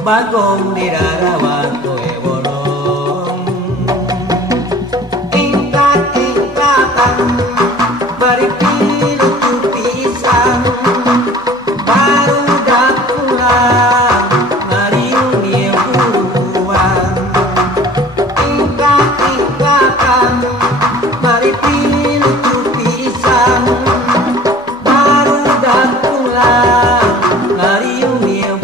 Bagong di darawan kowe bolong ingkat-ingkatan bari pilu pisan baru dak pulang ngariung dia buruan ingkat-ingkatan bari pilu pisan baru dak pulang ngariung dia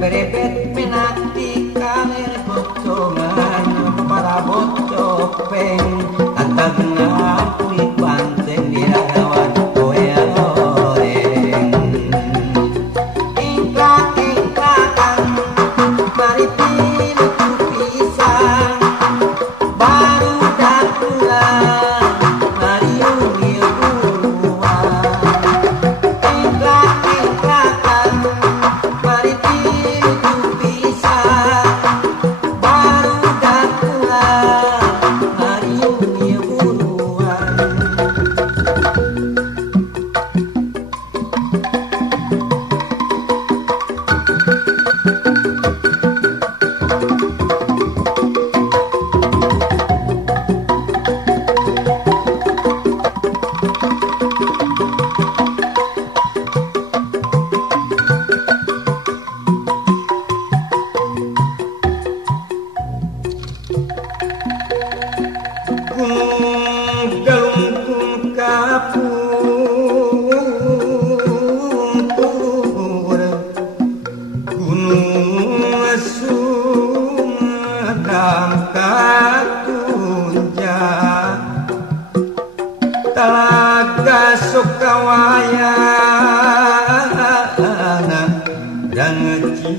berebet menati kalir bocongan para bocopeng kata genap kulit banteng di darawan kowe goreng ingkat-ingkatan mari pilu pisan baru dak pulang ngariung dia buruan ingkat-ingkatan mari galungkung kapung gunung Sumedang katunjang Talaga Sukawayana dan ngecik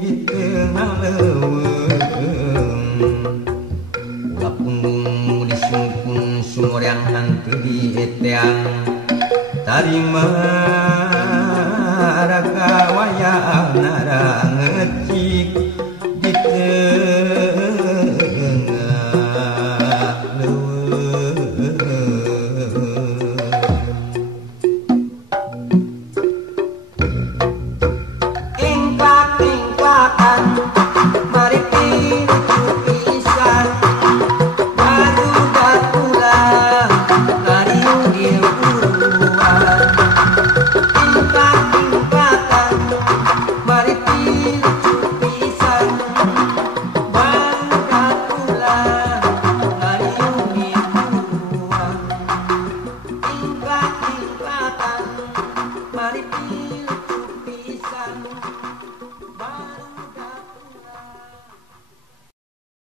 di tengah leuweung punggung disungkung sumur yang hantu di eteang tarima raga wayana